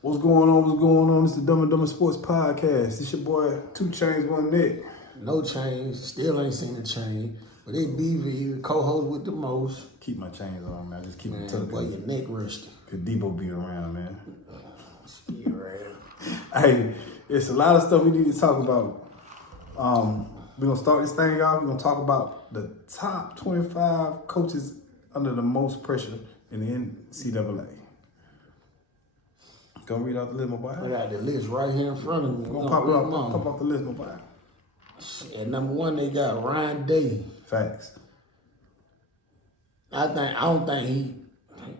What's going on? What's going on? This is the Dumb and Dumber Sports Podcast. This your boy, 2 Chains, 1 Neck. No change. Still ain't seen a change. But it BV, the co-host with the most. Keep my chains on, man. Just keep them Man, tucked boy, in. your neck rusty. Cause Debo be around, man. Be around. Hey, it's a lot of stuff we need to talk about. We're going to start this thing off. We're going to talk about the top 25 coaches under the most pressure in the NCAA. Go read out the list, my boy. I got the list right here in front of me. We're going to pop off the list, my boy. At number 1, they got Ryan Day. Facts. I don't think he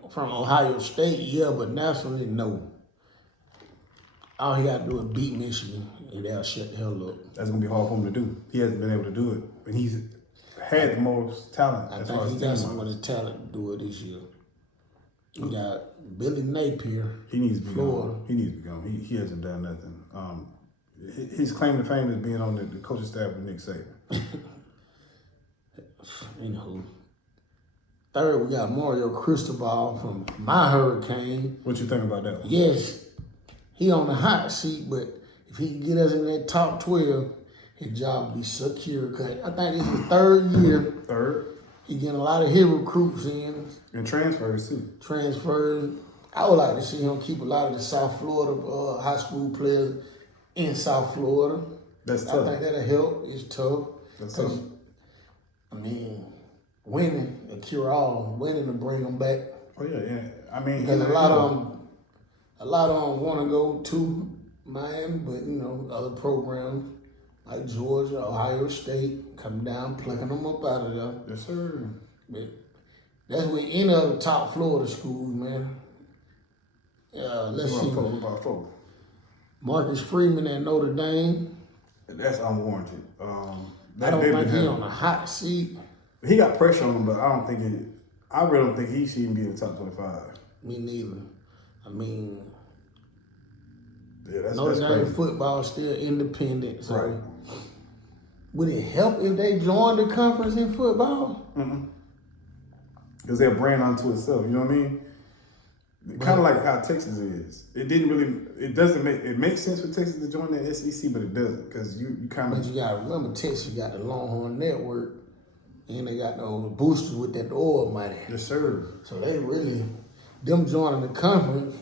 from Ohio State, yeah, but nationally, no. All he got to do is beat Michigan, and they'll shut the hell up. That's going to be hard for him to do. He hasn't been able to do it. And he's had the most talent. I think he got some of the talent to do it this year. We got Billy Napier. He needs to be Florida. gone. He needs to be gone. He hasn't done nothing. His claim to fame is being on the coaching staff with Nick Saban. Anywho. Third, we got Mario Cristobal from my Hurricane. What you think about that one? Yes, he on the hot seat, but if he can get us in that top 12, his job will be secure. Cause I think this is his 3rd year. Third. He getting a lot of hit recruits in. And transfers, too. Transfers. I would like to see him keep a lot of the South Florida high school players in South Florida. That's tough. I think that'll help. It's tough. That's tough. I mean, winning will cure all. Winning will bring them back. Oh, yeah. I mean, Because a lot of them want to go to Miami, but other programs like Georgia, Ohio State come down, plucking them up out of there. Yes, sir. But that's with any of the top Florida schools, man. Let's see. About four. Marcus Freeman at Notre Dame. That's unwarranted. I don't think he's on a hot seat. He got pressure on him, but I really don't think he should even be in the top 25. Me neither. I mean, Yeah, that's Notre Dame crazy. football is still independent. So Right. would it help if they joined the conference in football? Because they're a brand unto itself, you know what I mean? Kind of like how Texas is. It makes sense for Texas to join the SEC, but it doesn't, because you kind But of. you got to remember, Texas got the Longhorn Network, and they got those boosters with that oil money. Yes, sir. So they really, them joining the conference,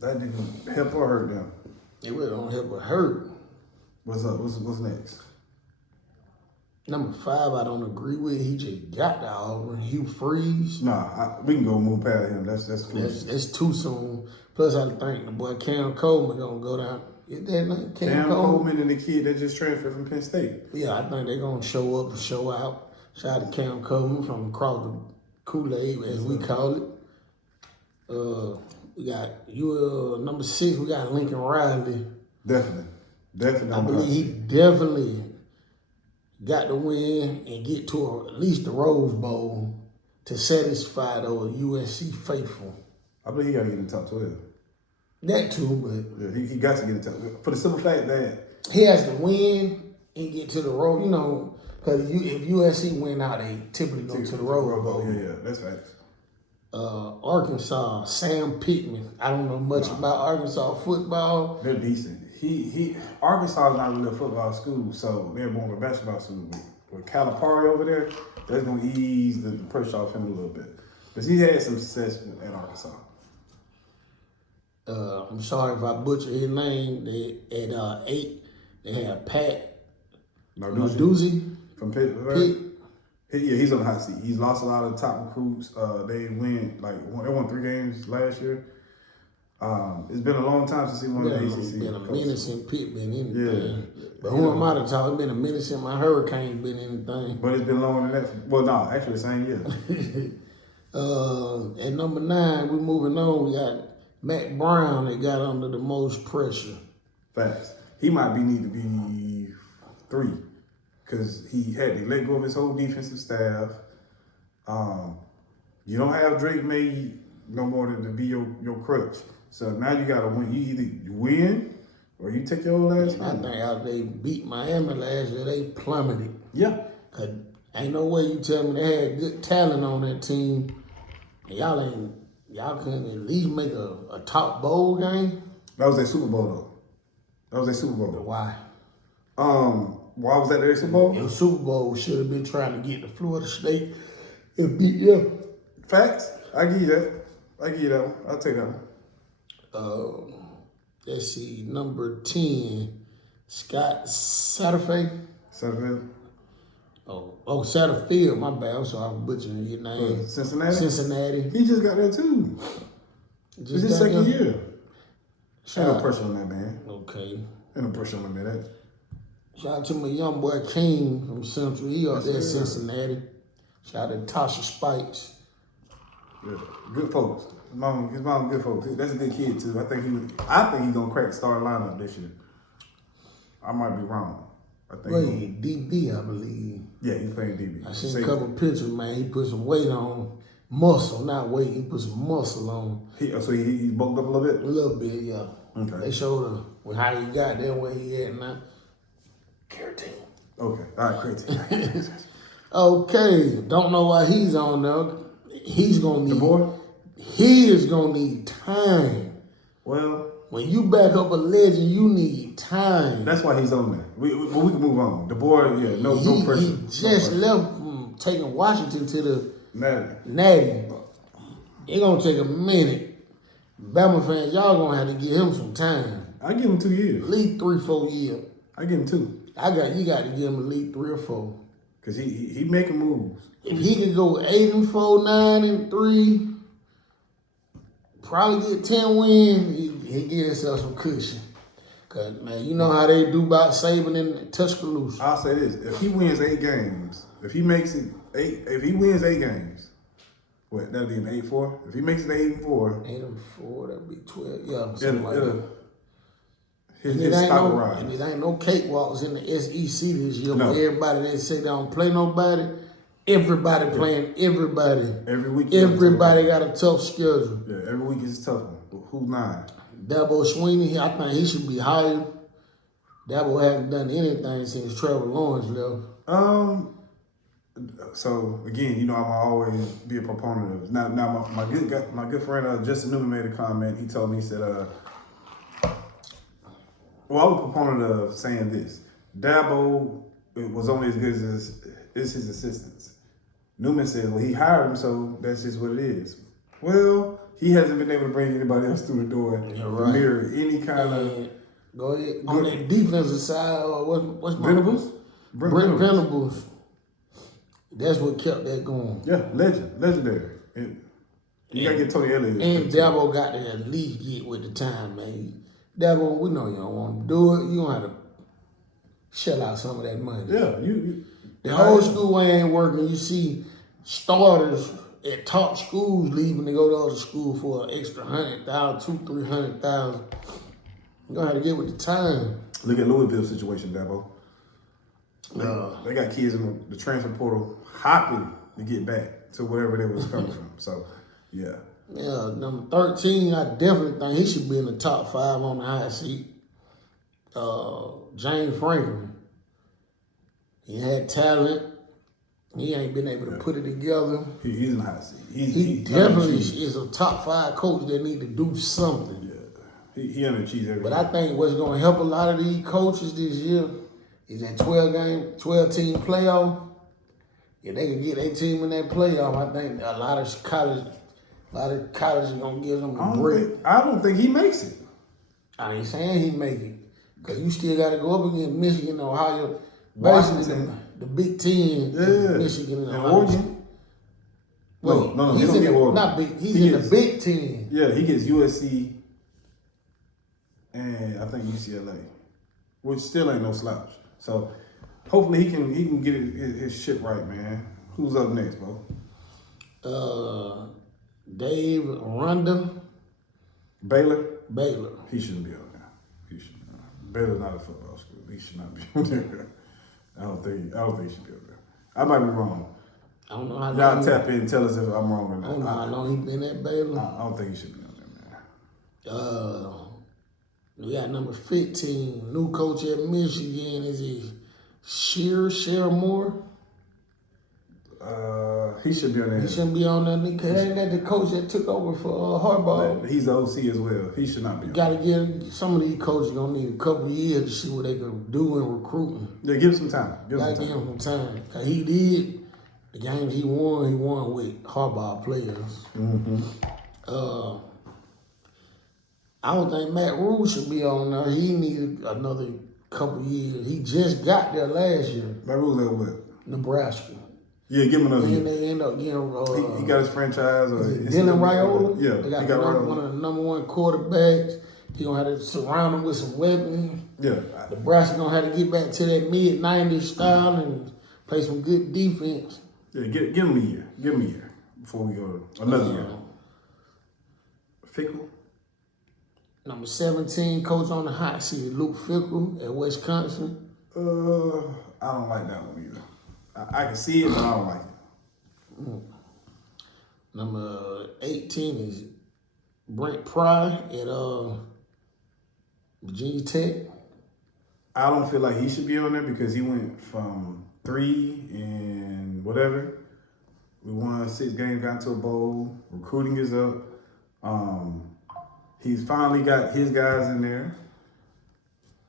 That didn't help or hurt them. it really don't help but hurt. What's up? What's next? Number 5, I don't agree with. He just got to Auburn. Hugh Freeze. Nah, we can go move past him. That's foolish. That's too soon. Plus, I think the boy Cam Coleman gonna go down. Is that name? Cam Coleman and the kid that just transferred from Penn State. Yeah, I think they're gonna show up and show out. Shout out to Cam Coleman from across the Kool-Aid, as we call it. We got number 6. We got Lincoln Riley. Definitely. I believe he definitely got to win and get to at least the Rose Bowl to satisfy those USC faithful. I believe he got to get in the top 12. That too, but Yeah, he got to get in the top 12. For the simple fact that he has to win and get to the Rose. Because if USC win out, they typically go to the Rose Bowl. Yeah, that's facts. Arkansas, Sam Pittman. I don't know much about Arkansas football. They're decent. Arkansas is not really a football school, so they're more of a basketball school. With Calipari over there, that's going to ease the pressure off him a little bit. But he had some success at Arkansas. I'm sorry if I butcher his name. They at 8, they have Pat Narduzzi From Pitt. Pitt. Yeah, he's on the hot seat. He's lost a lot of top recruits. They won 3 games last year. It's been a long time since he won the ACC. It's been a menace in Pitt, been anything. Yeah. But who am I to talk? It's been a menace in my Hurricane, been anything. But it's been longer than that. Well, no, actually the same year. At number 9, we're moving on. We got Matt Brown that got under the most pressure. Facts. He might need to be 3 because he had to let go of his whole defensive staff. You don't have Drake May no more to be your crutch. So now you got to win. You either win or you take your old ass. I think after they beat Miami last year, they plummeted. Yeah. Cause ain't no way you tell me they had good talent on that team, and y'all couldn't at least make a top bowl game. That was their Super Bowl though. That was their Super Bowl. Why? Why was that their Super Bowl? Your Super Bowl should have been trying to get to Florida State and beat them. Facts. I give you that. I give you that one. I'll take that one. Let's see, number 10, Scott Satterfield. Satterfield. Oh, Satterfield, my bad. I'm sorry, I'm butchering your name. Cincinnati? Cincinnati. He just got there too. It's his second year. Ain't no pressure on that, man. Okay. Ain't no pressure on that, man. Shout out to my young boy King from Central. He up there in Cincinnati. Shout out to Tasha Spikes. Yeah. Good folks. His mom good folks. That's a good kid too. I think he's gonna crack the starting lineup this year. I might be wrong. I think Wait, DB, I believe. Yeah, he's playing DB. I seen a couple pictures, man. He put some weight on. Muscle, not weight. He put some muscle on. So he bulked up a little bit? A little bit, yeah. Okay. They showed how he got there, where he at now. Carotene. Okay. All right, creatine. Okay. Don't know why he's on there. He's going to need... The boy? He is going to need time. Well... When you back up a legend, you need time. That's why he's on there. We can move on. The boy, yeah, no pressure. He just left from taking Washington to the Natty. It's going to take a minute. Bama fans, y'all going to have to give him some time. I give him 2 years. At least 3-4 years. I give him 2. You got to give him at least 3 or 4. Because he making moves. If he could go 8-4, 9-3, probably get 10 wins, he give himself some cushion. Cause man, you know how they do about Saban and Tuscaloosa. I'll say this: if he wins 8 games, if he wins 8 games, what that'll be an 8-4. If he makes it 8-4, 8-4, that'd be 12. Yeah, something like that. His stock will rise. And it ain't no cakewalks in the SEC this year. No. Everybody that say they don't play nobody, everybody playing everybody. Every week. Everybody got a tough schedule. Yeah, every week is a tough one. Who's 9? Dabo Sweeney, I think he should be hired. Dabo hasn't done anything since Trevor Lawrence left. So again, you know, I'm always be a proponent of now. My good friend Justin Newman made a comment. He told me, he said, well, I'm a proponent of saying this. Dabo was only as good as his assistants. Newman said, well, he hired him, so that's just what it is. Well, he hasn't been able to bring anybody else through the door to mirror any kind of... Go ahead. On that defensive side, what's Venables? Brent Venables. That's what kept that going. Yeah, legendary. You gotta get Tony Elliott. And Dabo got to at least get with the time, man. Dabo, we know you don't want to do it. You gonna have to shell out some of that money. Yeah, the whole school way ain't working. You see starters at top schools leaving to go to other school for an extra 100,000, 200,000-300,000. You're gonna have to get with the time. Look at Louisville's situation, Dabo. They got kids in the transfer portal hopping to get back to wherever they was coming from. So, yeah. Yeah, number 13, I definitely think he should be in the top 5 on the high seat. James Franklin. He had talent. He ain't been able to put it together. He's in the high seat. He definitely is a top 5 coach that need to do something. Yeah, he underachieves everything. But I think what's going to help a lot of these coaches this year is that 12-team playoff. If they can get their team in that playoff, I think a lot of colleges are going to give them a break. I don't think he makes it. I ain't saying he make it. Because you still got to go up against Michigan, Ohio. Basically, the Big Ten, Michigan and Ohio. Oregon. No, he's in Oregon. Not big. He's in the Big Ten. Yeah, he gets USC and I think UCLA, which still ain't no slouch. So hopefully he can get his shit right, man. Who's up next, bro? Dave Aranda. Baylor. He shouldn't be on there. He should. Baylor's not a football school. He should not be on there. I don't think he should be on there. I might be wrong. I don't know how long. Y'all tap in and tell us if I'm wrong or not. I don't know how long he been at Baylor. I don't think he should be on there, man. We got number 15, new coach at Michigan. Is he Shear Moore? He should be on there. He shouldn't be on there. Nigga, ain't that the coach that took over for Harbaugh? He's the OC as well. He should not be. Gotta give some of these coaches gonna need a couple of years to see what they can do in recruiting. Yeah, give him some time. Gotta give him some time. Cause he did the games he won with Harbaugh players. Mm-hmm. I don't think Matt Rule should be on there. He needed another couple of years. He just got there last year. Matt Rule's there with Nebraska. Yeah, give him another year. And they end up getting he got his franchise. Dylan Raiola. Yeah, they got one of the number one quarterbacks. He gonna have to surround him with some weapons. Yeah, Nebraska gonna have to get back to that mid-90s style and play some good defense. Yeah, give him a year. Give him a year before we go to another year. Fickle. Number 17, coach on the hot seat, Luke Fickle at Wisconsin. I don't like that one either. I can see it, but I don't like it. Number 18 is Brent Pry at Virginia Tech. I don't feel like he should be on there because he went from 3 and whatever. We won 6 games, got into a bowl. Recruiting is up. He's finally got his guys in there.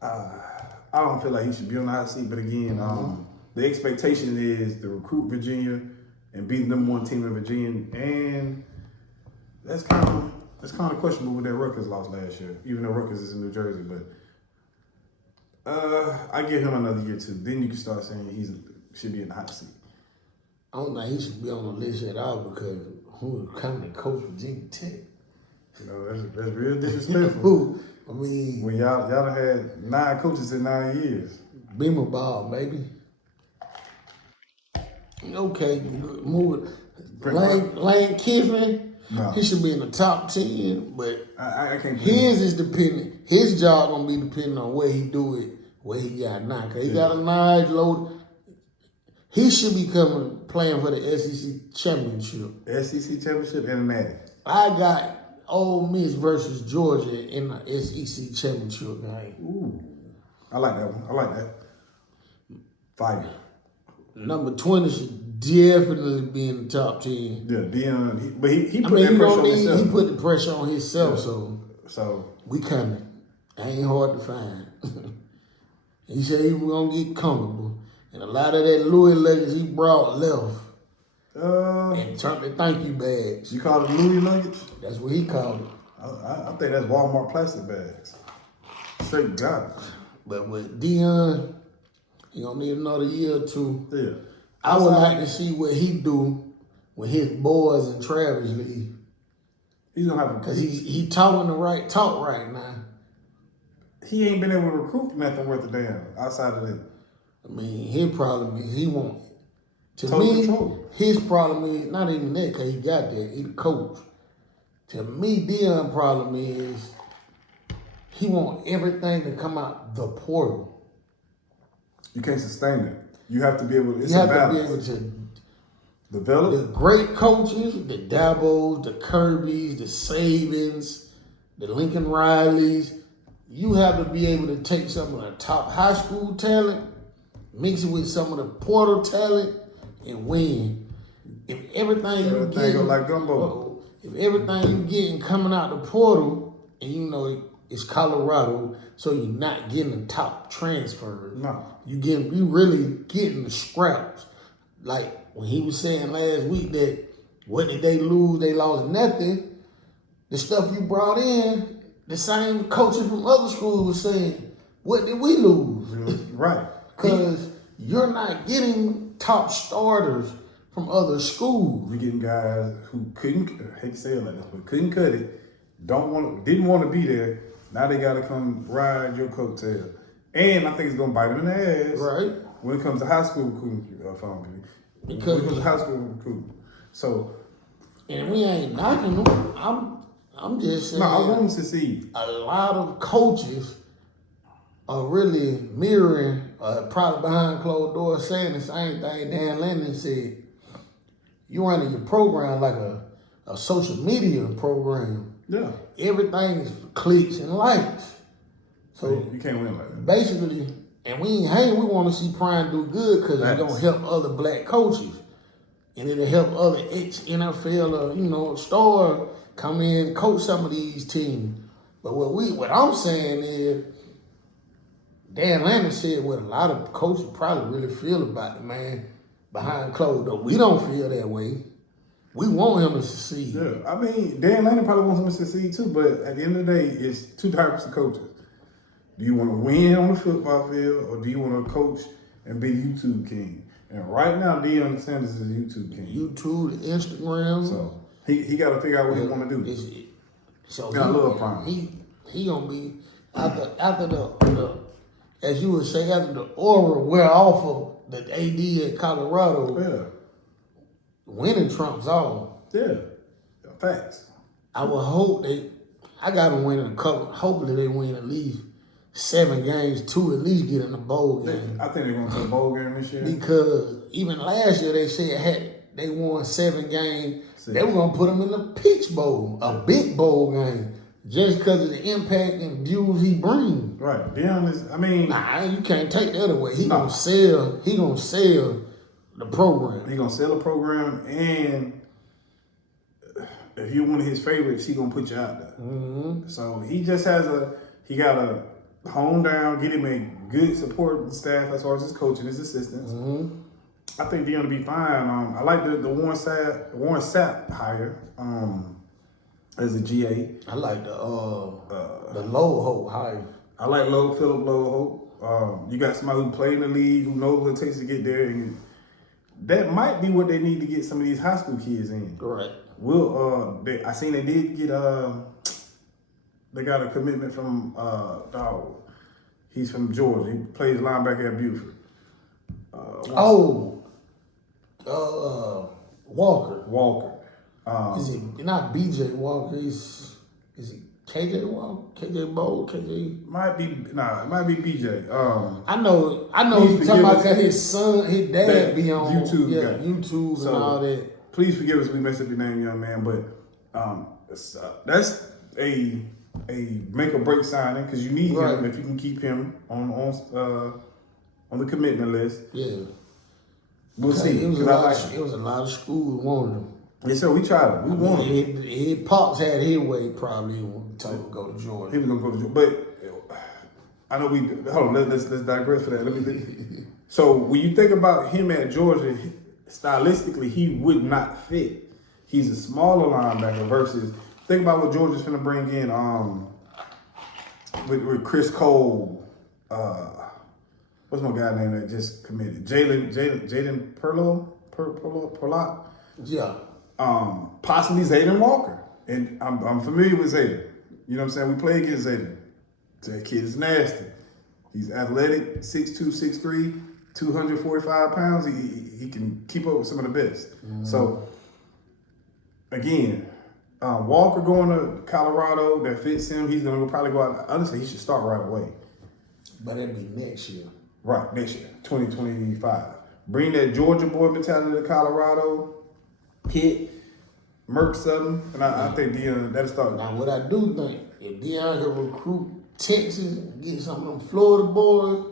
I don't feel like he should be on the hot seat, but again, the expectation is to recruit Virginia and be the number 1 team in Virginia, and that's kind of questionable with that Rutgers loss last year, even though Rutgers is in New Jersey. But I give him another year too. Then you can start saying he should be in the hot seat. I don't think he should be on the list at all because who is coming to coach Virginia Tech? You know, that's real disrespectful. I mean, when y'all done had 9 coaches in 9 years. Beamer ball, baby. Okay, move it. Lane Kiffin, no. He should be in the top 10, but I can't. His is dependent. His job gonna be dependent on what he do it, what he got now. Cause he got a nice load. He should be playing for the SEC championship. SEC championship and a natty. I got Ole Miss versus Georgia in the SEC championship game. Ooh, I like that one. I like that. Fire. Number 20 should definitely be in the top 10. Yeah, Deion. But he put that pressure on himself. He put the pressure on himself, yeah. So we coming. Ain't hard to find. He said he was gonna get comfortable. And a lot of that Louis luggage he brought left. And turned to thank you bags. You call it Louis luggage? That's what he called it. I think that's Walmart plastic bags. Straight garbage. But with Deion, he gonna need another year or two. Yeah. I would like to see what he do when his boys and Travis leave. He's gonna have Cause he talking the right talk right now. He ain't been able to recruit nothing worth a damn outside of that. I mean, his problem is he won't. To Total me, control. his problem is not even that because he got that. He the coach. To me, Deion's problem is he want everything to come out the portal. You can't sustain it. You have to be able. It's You have a balance. to be able to develop. the great coaches, the Dabos, the Kirbys, the Sabins, the Lincoln Rileys. You have to be able to take some of the top high school talent, mix it with some of the portal talent, and win. If everything you get, go like gumbo. If everything you getting coming out the portal, and you know it's Colorado, so you're not getting the top transfers. No. You really getting the scraps. Like when he was saying last week that what did they lose? They lost nothing. The stuff you brought in, the same coaches from other schools was saying, what did we lose? Right. Because you're not getting top starters from other schools. You're getting guys who couldn't, I hate to say it like this, but couldn't cut it, didn't want to be there. Now they got to come ride your coattail. And I think it's going to bite them in the ass. Right. When it comes to high school recruiting, Because when it comes to high school recruiting. So. And we ain't knocking them. I'm just saying. No, I want them to succeed. A lot of coaches are really mirroring, probably behind closed doors, saying the same thing Dan Lanning said. You running your program like a social media program. Yeah. Everything is for clicks and likes. So you can't win like that. Basically, and we ain't hating, we want to see Prime do good because it's going to help other black coaches. and it'll help other ex-NFL or star come in and coach some of these teams. But what I'm saying is, Dan Lanning said what a lot of coaches probably really feel about the man behind closed doors. We don't feel that way. We want him to succeed. Yeah, I mean, Dan Lanning probably wants him to succeed too, but at the end of the day, it's two types of coaches. Do you want to win on the football field, or do you want to coach and be YouTube king? And right now, Deion Sanders is YouTube king. YouTube, Instagram. So he got to figure out what he want to do. So I love Prime. He gonna be after the as you would say, after the aura wear off of the AD at Colorado. Yeah. Winning trumps all. Yeah. Facts. I would hope I got them winning a couple. Hopefully they win at least 7 games, 2 at least get in the bowl game. I think they're going to the bowl game this year. Because even last year they said they won 7 games. They were going to put them in the Peach Bowl, a big bowl game, just because of the impact and views he brings. Right. Deion is, Nah, you can't take that away. He gonna sell the program. He gonna sell the program, and if you're one of his favorites, he gonna put you out there. Mm-hmm. So he just he got to hone down, get him a good support staff as far as his coaching, his assistants. Mm-hmm. I think they're gonna be fine. I like the Warren Sapp hire as a GA. I like the Low Hope hire. I like Philip Lowe. You got somebody who played in the league, who knows what it takes to get there, and that might be what they need to get some of these high school kids in. Correct. I seen they did get they got a commitment from he's from Georgia. He plays linebacker at Buford. Walker. Is it not BJ Walker? Is it KJ Walker? KJ Bowl? KJ? It might be BJ. I know he's talking about because his dad be on YouTube, YouTube and all that. Please forgive us if we messed up your name, young man, but that's a make or break signing because you need him if you can keep him on the commitment list. Yeah. We'll see. It was a lot of schools wanted him. Yes, sir. We tried it. We won. His pops had his way probably to go to Georgia. He was gonna go to Georgia, but I know we. Hold on. Let's digress for that. So when you think about him at Georgia, stylistically he would not fit. He's a smaller linebacker versus. Think about what Georgia's finna bring in. With Chris Cole. What's my guy name that just committed? Jaden Perlot. Yeah. Possibly Zayden Walker. And I'm familiar with Zayden. You know what I'm saying? We play against Zayden. That kid is nasty. He's athletic, 6'2", 6'3", 245 pounds. He can keep up with some of the best. Mm-hmm. So, again, Walker going to Colorado, that fits him. He's going to probably go out. Honestly, he should start right away. But it'll be next year. Right, next year, 2025. Bring that Georgia boy mentality to Colorado. Pitt, Merck Southern, and I think Deion, that'll start. Now, what I do think, if Deion can recruit Texas, get some of them Florida boys,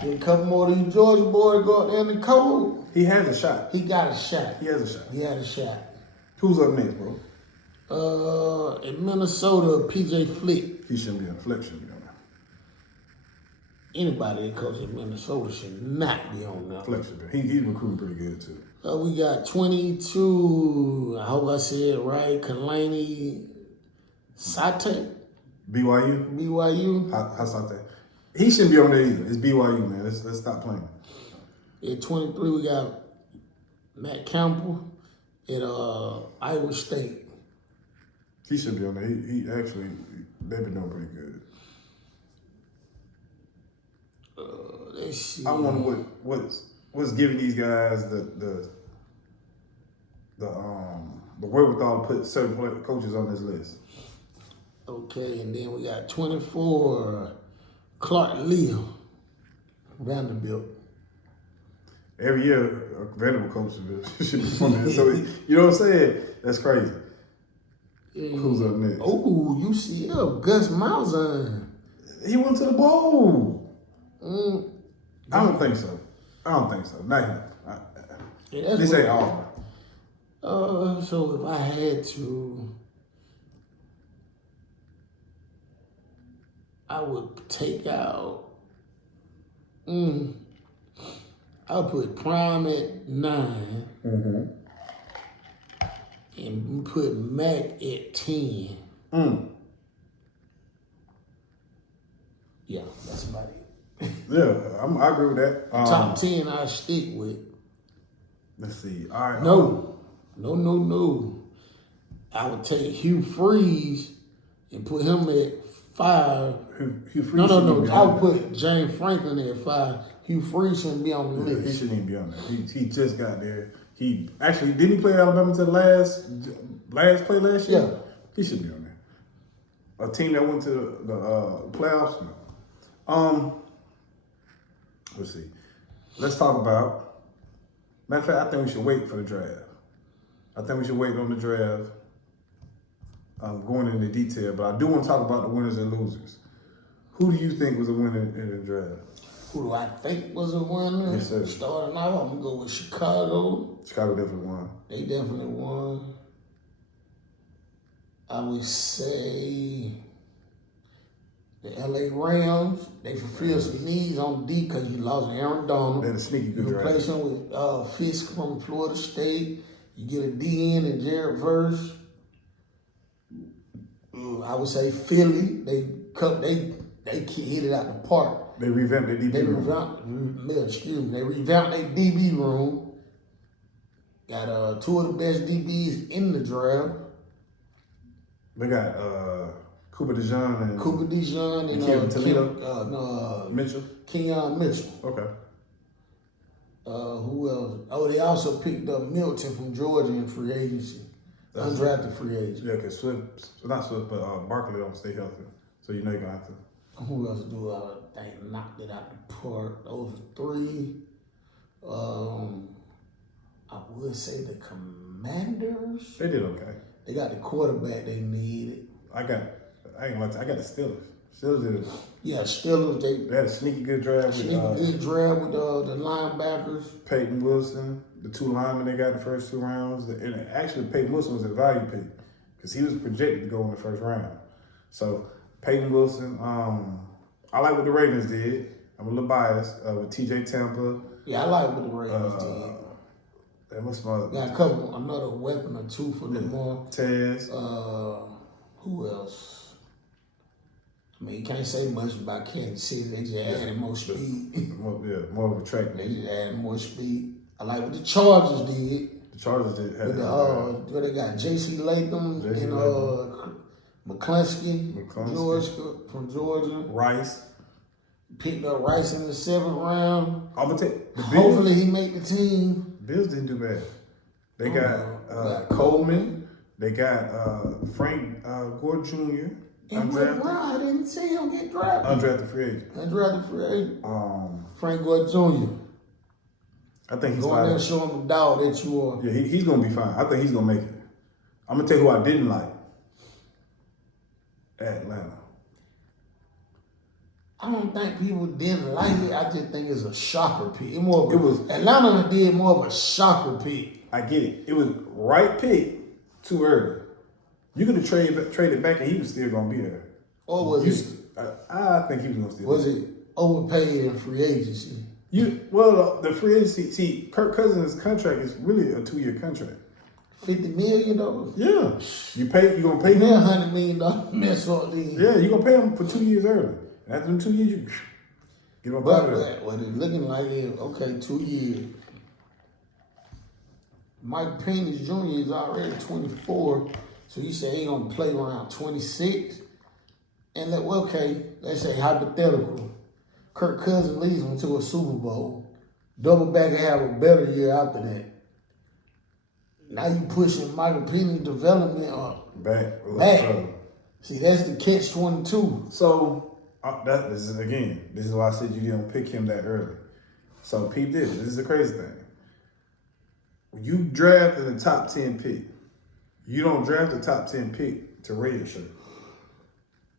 get a couple more of these Georgia boys go out there in the cold. He has a shot. He got a shot. He has a shot. He had a shot. Who's up next, bro? In Minnesota, PJ Flick. He shouldn't be on flexion. Anybody that coaches in Minnesota should not be on that. Flexion. He's recruiting pretty good, too. We got 22, I hope I said it right, Kalani Sate. BYU? How Sate? He shouldn't be on there either. It's BYU, man. Let's stop playing. At 23, we got Matt Campbell at Iowa State. He shouldn't be on there. He actually, they've been doing pretty good. Let's see. I wonder what's giving these guys the wherewithal to put certain coaches on this list. Okay, and then we got 24, Clark Leo, Vanderbilt. Every year, a Vanderbilt coach should be on there. So, you know what I'm saying? That's crazy. Who's up next? Oh, UCF, Gus Malzahn. He went to the bowl. I don't think so. Not him. Yeah, that's This ain't all. So if I had to, I would take out. I would put Prime at 9 and put Mac at 10. Yeah, that's about it. Yeah, I agree with that. Top 10 I stick with. Let's see. All right. No. I would take Hugh Freeze and put him at 5. Hugh Freeze. No. I would put James Franklin at 5. Hugh Freeze shouldn't be on the list. He shouldn't even be on there. He just got there. He actually didn't he play Alabama to the last play last year? Yeah. He should be on there. A team that went to the playoffs. No. Let's see. Let's talk about. Matter of fact, I think we should wait for the draft. I think we should wait on the draft. Going into detail, but I do want to talk about the winners and losers. Who do you think was a winner in the draft? Who do I think was a winner? Yes, sir. Starting out, I'm going to go with Chicago. Chicago definitely won. They definitely won. I would say the LA Rams. They fulfilled some needs on the D because you lost Aaron Donald. They had a sneaky good You draft. replace him with Fisk from Florida State. You get a DN and Jared Verse. I would say Philly. They hit it out the park. They revamped their DB room. They revamped their DB room. Got 2 of the best DBs in the draft. They got Cooper DeJean and Kevin Toledo. Mitchell. Kenyon Mitchell. Okay. Who else? Oh, they also picked up Milton from Georgia in free agency. Undrafted free agent. Yeah, because not Swift, but Barkley don't stay healthy. So you know you're going to have to. Who else do I think knocked it out the park? Those 3. I would say the Commanders. They did okay. They got the quarterback they needed. I ain't gonna lie, I got the Steelers. Steelers did it. Yeah, Steelers. They had a sneaky good draft. Good draft with the linebackers. Peyton Wilson, the 2 linemen they got in the first 2 rounds. And actually, Peyton Wilson was a value pick because he was projected to go in the first round. So, Peyton Wilson, I like what the Ravens did. I'm a little biased with TJ Tampa. Yeah, I like what the Ravens did. That must be Got another weapon or 2 for Lamar. Tez. Who else? I mean, you can't say much about Kansas City. They just added more speed. More of a track. They just added more speed. I like what the Chargers did. The Chargers did have where they got J.C. Latham and McCluskey, George from Georgia. Rice. Picked up Rice in the 7th round. I'm gonna take the Bills. Hopefully he make the team. Bills didn't do bad. They got Coleman. They got Frank Gore Jr. And I didn't see him get drafted. Undrafted free agent. Frank Gore Jr. I think he's going fine. there and show him the dog that you are. Yeah, he's gonna be fine. I think he's gonna make it. I'm gonna tell you who I didn't like. Atlanta. I don't think people didn't like it. I just think it's a shocker pick. Atlanta did more of a shocker pick. I get it. It was right pick too early. You could have traded back and he was still gonna be there. Or was it? I think he was gonna still. Was it overpaid in free agency? The free agency. See, Kirk Cousins' contract is really a 2-year contract. $50 million. Yeah, you're gonna pay him $100 million mess up these. Yeah, you're gonna pay him for 2 years early. And after them 2 years, you get him out of there. What it's looking like is 2 years. Mike Penix Jr. is already 24, so you say he's gonna play around 26. And let's say hypothetical. Kirk Cousins leads him to a Super Bowl. Double back and have a better year after that. Now you pushing Michael Penix development back. See, that's the catch-22. So this is why I said you didn't pick him that early. So peep this. This is the crazy thing. When you draft in the top 10 pick, you don't draft the top 10 pick to radio shirt.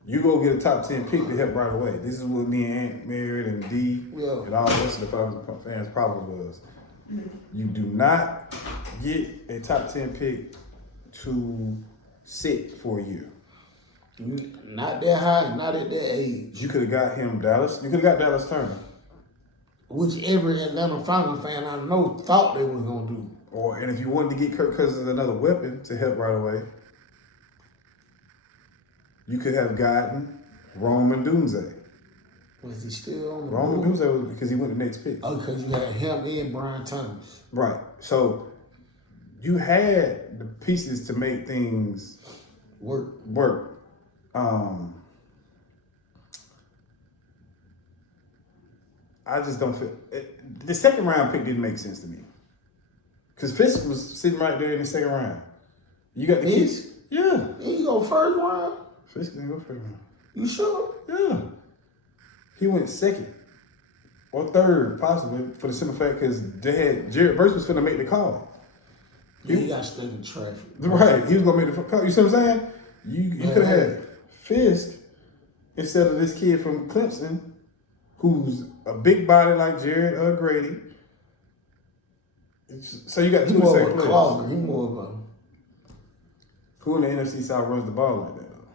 You go get a top 10 pick to help right away. This is what me and Aunt Mary and D and all the rest of the fans probably was. You do not get a top 10 pick to sit for a year. Not that high, not at that age. You could have got him Dallas. You could have got Dallas Turner. Which every Atlanta Falcons fan I know thought they was gonna do. And if you wanted to get Kirk Cousins another weapon to help right away, you could have gotten Roman Dunze. Was he still on the Roman board? Dunze was because he went the next pick. Oh, because you had him and Brian Thomas. Right. So you had the pieces to make things work. I just don't feel the second round pick didn't make sense to me. Because Fisk was sitting right there in the second round. You got the Fisk? kids? Yeah. He go first round? Fisk didn't go first round. You sure? Yeah. He went second or third, possibly, for the simple fact because Jared Verse was finna make the call. He got stuck in traffic. Right. He was gonna make the call. You see what I'm saying? You could have had Fisk instead of this kid from Clemson, who's a big body like Jared Grady. So you got two more second of a players. clogger. He more of a Who in the NFC South runs the ball like that though?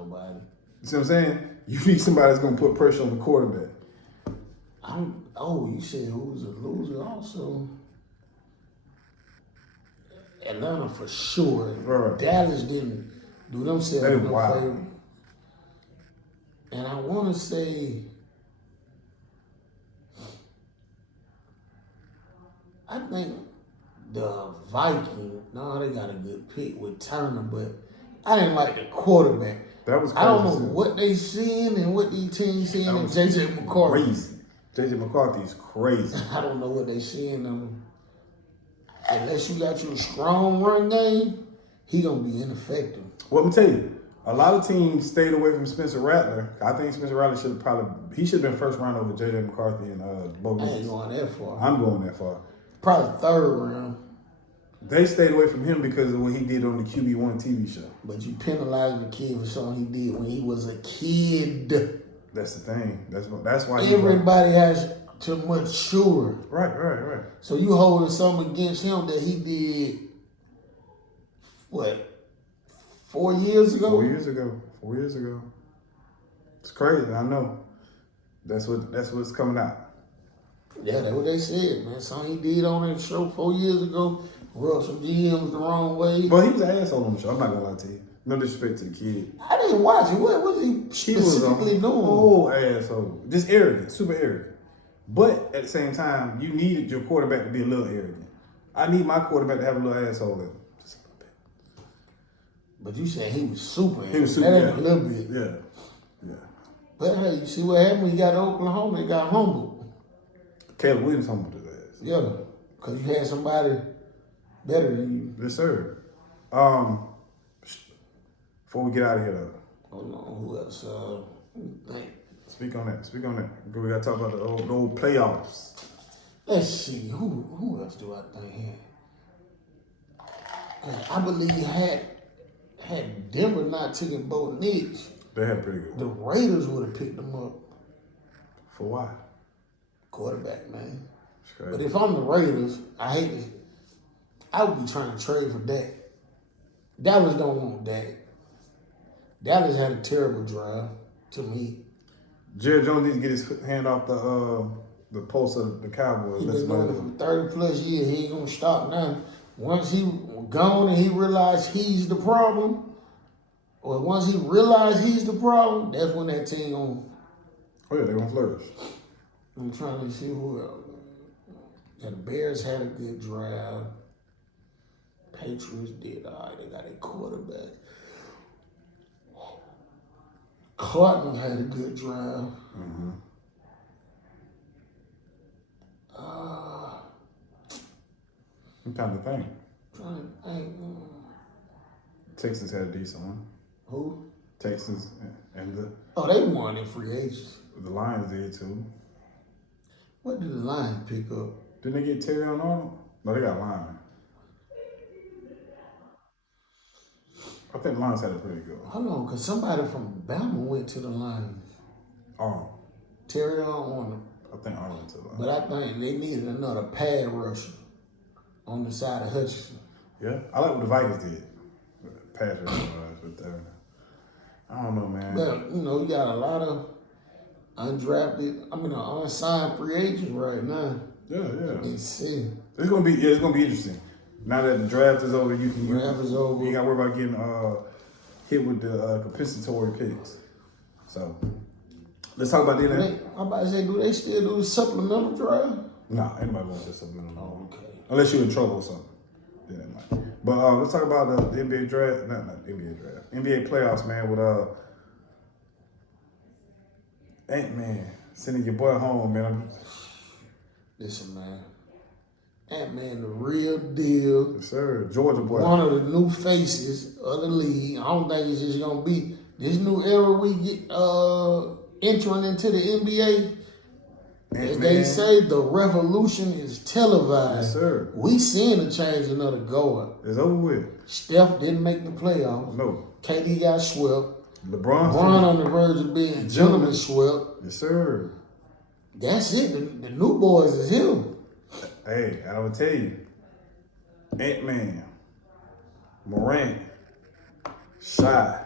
nobody. You see what I'm saying? You need somebody that's gonna put pressure on the quarterback. You said who's a loser also? Atlanta for sure. Right. Dallas didn't do themselves no wild. favor. And I want to say, I think the Vikings, they got a good pick with Turner, but I didn't like the quarterback. That was crazy. I don't know what they seeing and what these teams seeing in J.J. McCarthy. Crazy. J.J. McCarthy is crazy. I don't know what they seeing them. Unless you got your strong run game, he gonna be ineffective. Well, let me tell you, a lot of teams stayed away from Spencer Rattler. I think Spencer Rattler should have been first round over J.J. McCarthy and Bo I Nix. ain't going that far. I'm going that far. Probably third round. They stayed away from him because of what he did on the QB1 TV show. But you penalizing the kid for something he did when he was a kid. That's the thing. That's why everybody has to mature. Right. So you holding something against him that he did, what, 4 years ago? 4 years ago. 4 years ago. It's crazy. I know. That's what's coming out. Yeah, that's what they said, man. Something he did on that show 4 years ago, rubbed some GMs the wrong way. Well, he was an asshole on the show. I'm not gonna lie to you. No disrespect to the kid. I didn't watch it. What was he specifically doing? Oh, asshole. Just arrogant, super arrogant. But at the same time, you needed your quarterback to be a little arrogant. I need my quarterback to have a little asshole in him. Just a little bit. But you said he was super arrogant. He was super That ain't arrogant. a little bit. Yeah. But hey, you see what happened when he got to Oklahoma? He got humbled. Caleb Williams humbled his ass. Yeah, because you had somebody better than you. Yes, sir. Before we get out of here, though. Hold on, who else? Speak on that. We got to talk about the old playoffs. Let's see, who else do I think had? 'Cause I believe had Denver not taken Bo Nix, They had pretty good. the Raiders would have picked them up. For why? Quarterback, man. Crazy. But if I'm the Raiders, I would be trying to trade for Dak. Dallas don't want Dak. Dallas had a terrible drive to me. Jerry Jones needs to get his hand off the pulse of the Cowboys. He's been doing it for 30 plus years. He ain't gonna stop now. Once he gone and he realized he's the problem, or once he realized he's the problem, that's when that team gonna. Oh yeah, they're gonna flourish. I'm trying to see who else. Yeah, the Bears had a good drive. Patriots did all right. They got a quarterback. Cardinals had a good drive. Mm-hmm. I'm trying to think. Texans had a decent one. Who? Texans and They won in free agents. the Lions did too. What did the Lions pick up? Didn't they get Terry Arnold? No, they got Lions. I think the Lions had a pretty good one. Hold on, because somebody from Bama went to the Lions. Oh. Terry on I think Arnold went to the line. But I think they needed another pad rusher on the side of Hutchinson. Yeah, I like what the Vikings did. Pass rush with that. I don't know, man. But, you got a lot of unsigned free agents right now. Yeah. Let's see. It's gonna be interesting. Now that the draft is over, you ain't gotta worry about getting hit with the compensatory picks. So let's talk about that. I'm about to say, do they still do the supplemental draft? Nah, anybody wants that supplemental. Okay. Unless you're in trouble or something. Yeah, that might. But let's talk about the NBA draft. Not the NBA draft. NBA playoffs, man. With Ant-Man sending your boy home, man. Listen, man. Ant-Man, the real deal. Yes, sir. Georgia boy. One of the new faces of the league. I don't think it's just gonna be this new era we get entering into the NBA. As they say, the revolution is televised. Yes, sir. We seeing the changing of the guard. It's over with. Steph didn't make the playoffs. No. KD got swept. LeBron on the verge of being gentleman swept. Yes, sir. That's it. The new boys is here. Hey, I will tell you. Ant-Man, Morant, Shy.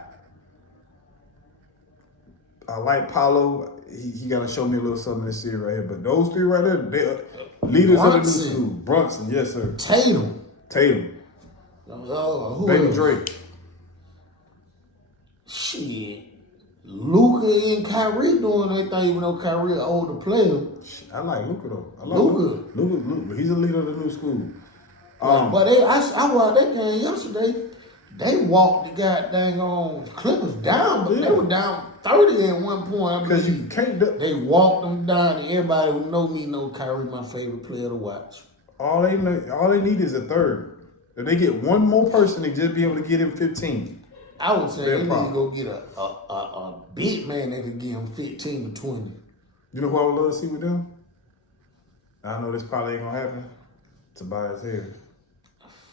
I like Paulo. He got to show me a little something this year right here. But those three right there, they are leaders of the new school. Brunson, yes, sir. Tatum. Who Baby else? Drake. Shit. Luka and Kyrie doing their thing, even though Kyrie an older player. I like Luka though. I like Luka. Luka. He's a leader of the new school. But I watched that game yesterday. They walked the goddamn Clippers down, but they were down 30 at one point. Because you can't do. They walked them down, and everybody who know me know Kyrie my favorite player to watch. All they need is a third. If they get one more person, they just be able to get him 15. I would say they need to go get a big man that could give him 15 to 20. You know who I would love to see with them? I know this probably ain't gonna happen. Tobias Harris.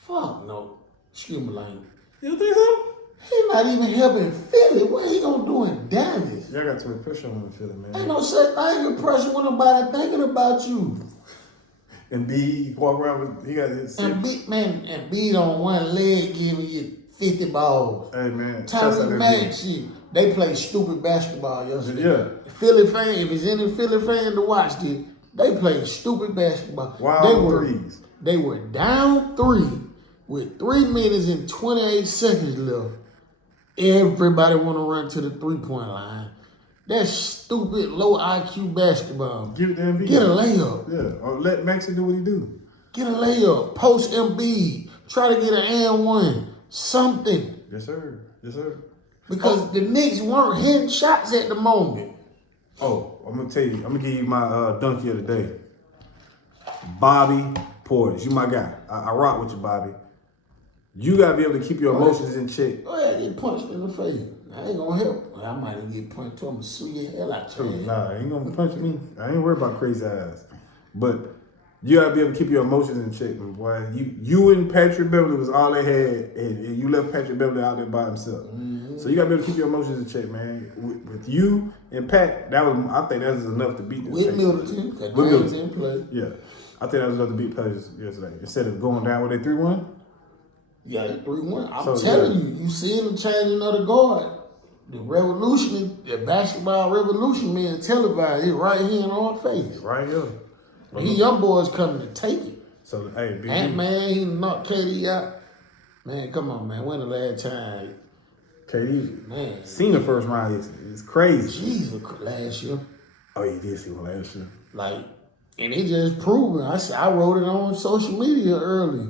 Fuck no. Excuse me, Lane. You don't think so? He not even helping Philly. What he gonna do in Dallas? Y'all got too much pressure on Philly, man. Ain't no such thing as pressure when nobody thinking about you. And B walk around with he got his And B on one leg giving you 50 balls. Hey man, Tyrese Maxey, they play stupid basketball yesterday. Yeah. Philly fan, if it's any Philly fan to watch this, they play stupid basketball. Threes. They were down 3 with 3 minutes and 28 seconds left. Everybody want to run to the 3-point line. That's stupid low IQ basketball. Give it to Embiid. Get a layup. Yeah, or let Maxey do what he do. Get a layup. Post Embiid. Try to get an and one. Something. Yes, sir. Yes, sir. Because the Knicks weren't hitting shots at the moment. Oh, I'm gonna tell you. I'm gonna give you my donkey of the day. Bobby Portis, you my guy. I rock with you, Bobby. You gotta be able to keep your emotions in check. Go ahead, get punched in the face. I ain't gonna help. I might even get punched too. I'm gonna sue your hell out your head. Nah, I ain't gonna punch me. I ain't worried about crazy eyes. But you gotta be able to keep your emotions in check, my boy. You and Patrick Beverly was all they had, and you left Patrick Beverly out there by himself. Mm-hmm. So you gotta be able to keep your emotions in check, man. With you and Pat, I think that was enough to beat. With Middleton, because James didn't play. Yeah, I think that was enough to beat Pacers yesterday. Instead of going down with a 3-1. Yeah, 3-1. I'm telling you seeing the changing of the guard. The revolution, the basketball revolution being televised is right here in our face. Right here. These young boys coming to take it. So, hey, Big Ant-Man, he knocked KD out. Man, come on, man. When the last time? KD, man, seen the first round. It's crazy. Jesus, last year. Oh, you did see one last year. Like, and it just proven. I wrote it on social media early.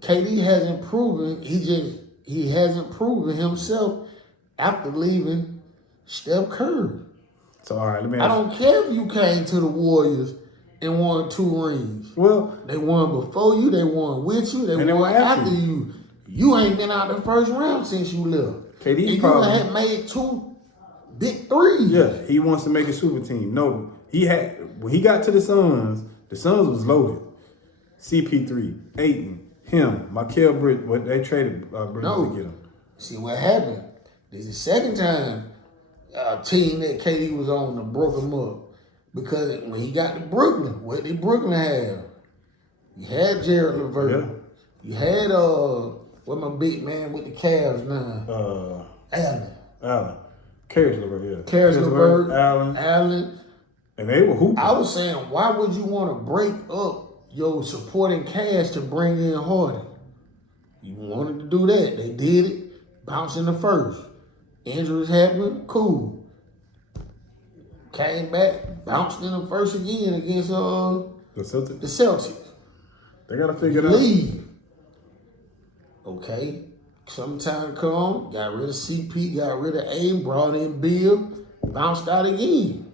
KD hasn't proven. He hasn't proven himself after leaving Steph Curry. So, all right, let me ask I don't care if you came to the Warriors and won 2 rings. Well, they won before you, they won with you, they won after you. You ain't been out the first round since you left. KD and probably you had made 2 big threes. Yeah, he wants to make a super team. No, when he got to the Suns was loaded. CP3, Ayton, him, Michael Bridges, what they traded Bridges to get him. See what happened? This is the second time team that KD was on and broke him up. Because when he got to Brooklyn, what did Brooklyn have? You had Jared LeVert. Yeah. You had what my big man with the Cavs now? Allen. Caris LeVert, yeah. Caris LeVert, Allen. And they were hooping. I was saying, why would you want to break up your supporting cast to bring in Harden? You wanted to do that. They did it. Bounced in the first. Injuries happened. Cool. Came back. Bounced in the first again against the Celtics. The Celtics. They got to figure it out. Leave. Okay. Sometime come. Got rid of CP. Got rid of A. Brought in Bill. Bounced out again.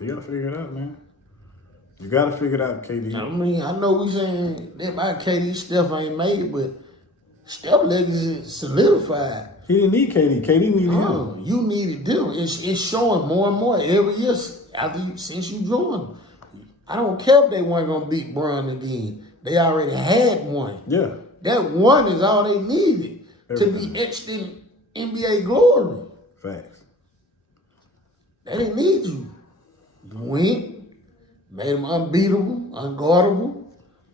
You got to figure it out, man. You got to figure it out, KD. I mean, I know we saying that about KD, Steph ain't made it, but Steph legacy is solidified. He didn't need KD. KD needed him. You needed them. It's showing more and more every year since you joined. I don't care if they weren't going to beat Bron again. They already had one. Yeah. That one is all they needed to be etched in NBA glory. Facts. They didn't need you. You went, made them unbeatable, unguardable,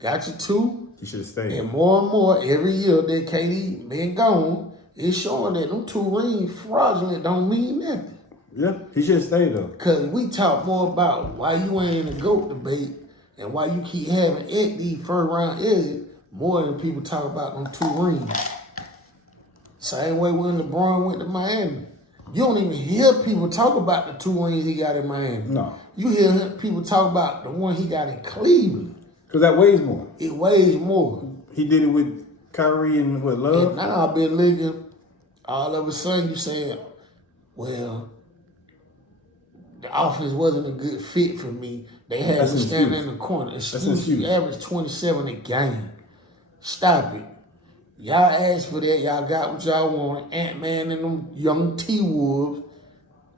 got you two. You should have stayed. And more every year that KD been gone, it's showing that them 2 rings fraudulent don't mean nothing. Yeah, he should have stayed though. Because we talk more about why you ain't in the GOAT debate and why you keep having empty first round exit more than people talk about them 2 rings. Same way when LeBron went to Miami. You don't even hear people talk about the 2 rings he got in Miami. No. You hear people talk about the one he got in Cleveland. Because that weighs more. It weighs more. He did it with Kyrie and with Love. And now I've been looking, all of a sudden you saying, well, the offense wasn't a good fit for me. They had to stand in the corner. Excuse you average 27 a game. Stop it. Y'all asked for that. Y'all got what y'all wanted. Ant-Man and them young T-Wolves.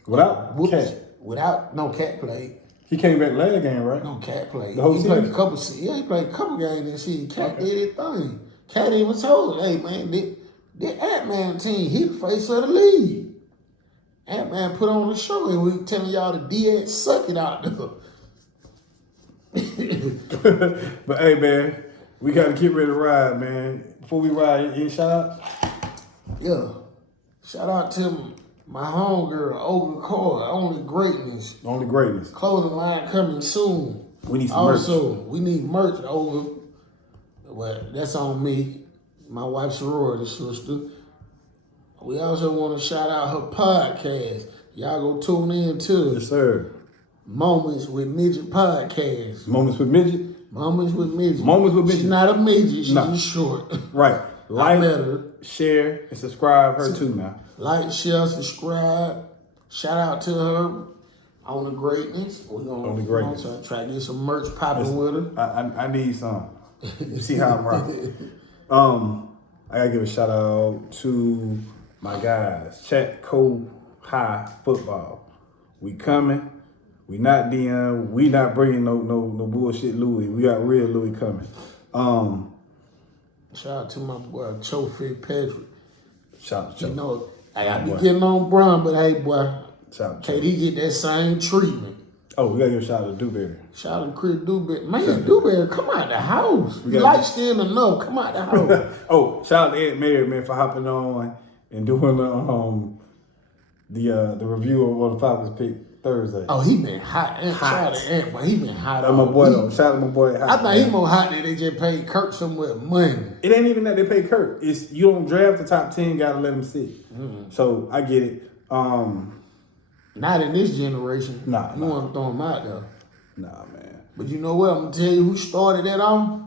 Without Cat. Without, no, Cat played. He came back last game, right? No, Cat played. The whole he season? played a couple. Yeah, he played a couple games this season. Cat did his thing. Cat even told, hey man, the Ant-Man team, he the face of the league. Ant-Man put on the show and we telling y'all the DX suck it out there. But hey man, we gotta get ready to ride, man. Before we ride, any shout out? Yeah. Shout out to my homegirl, Olga Cole, Only Greatness. Only greatness. Clothing line coming soon. We need some merch. Also, we need merch, Olga. Well, that's on me, my wife's sorority sister. We also want to shout out her podcast. Y'all go tune in to Yes, sir. Moments with Midget podcast. Moments with Midget. Moments with Midget. Moments with Midget. She's not a midget. She's No. short. Right. Like, met her. share, and subscribe her too now. Like, share, subscribe. Shout out to her on the greatness. We're gonna try to get some merch popping with her. I need some. You see how I'm rocking. I gotta give a shout out to my guys, Chat Code High Football. We coming. We not Dion. We not bringing no bullshit Louis. We got real Louis coming. Shout out to my boy Cho Fitzpatrick. Shout out to Cho. You know, I be getting on Bron, but hey boy, shout out to KD get that same treatment. Oh, we gotta give a shout out to Dewberry. Shout out to Chris Dewberry. Man, Dewberry, come out the house. You like staying enough. Come out the house. Oh, shout out to Ed Mary, man, for hopping on and doing the review of the Falcons pick Thursday. Oh, he been hot. Shout out to Ant, but he been hot. That's my boy though. Shout out to my boy. I think he more hot than they just paid Kirk somewhere money. It ain't even that they pay Kirk. It's you don't draft the top 10, gotta let him sit. Mm-hmm. So I get it. Not in this generation. Nah. You want to throw him out there. Nah, man. But you know what? I'm gonna tell you who started that off.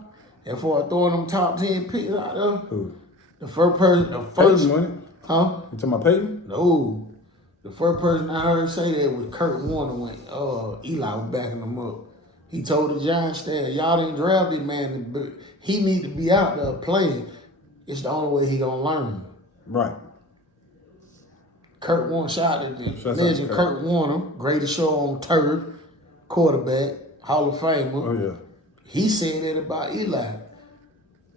And for throwing them top 10 picks out there. Who? The first person. The first. Peyton, wasn't it? Huh? You talking about Peyton? No. The first person I heard say that was Kurt Warner when Eli was backing him up. He told the Giants staff, y'all didn't draft this man, but he need to be out there playing. It's the only way he gonna learn. Right. Kurt Warner, shout out to the legend Kurt Warner, greatest show on turf, quarterback, Hall of Famer. Oh yeah. He said that about Eli.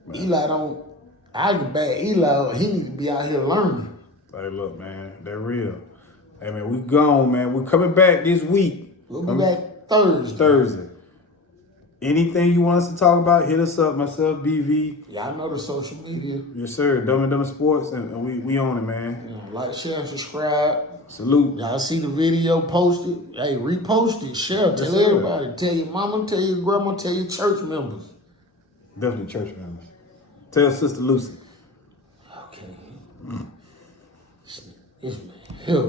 Man. Eli don't, I can back Eli, he need to be out here learning. Hey, look, man, they're real. Hey, man, we gone, man. We coming back this week. We'll be back Thursday. Anything you want us to talk about, hit us up. Myself, BV. Y'all know the social media. Yes, sir. Dumb and Dumb Sports, and we own it, man. Like, share, and subscribe. Salute. Y'all see the video posted? Hey, repost it, share, tell everybody. Tell your mama, tell your grandma, tell your church members. Definitely church members. Tell Sister Lucy. Okay. This man.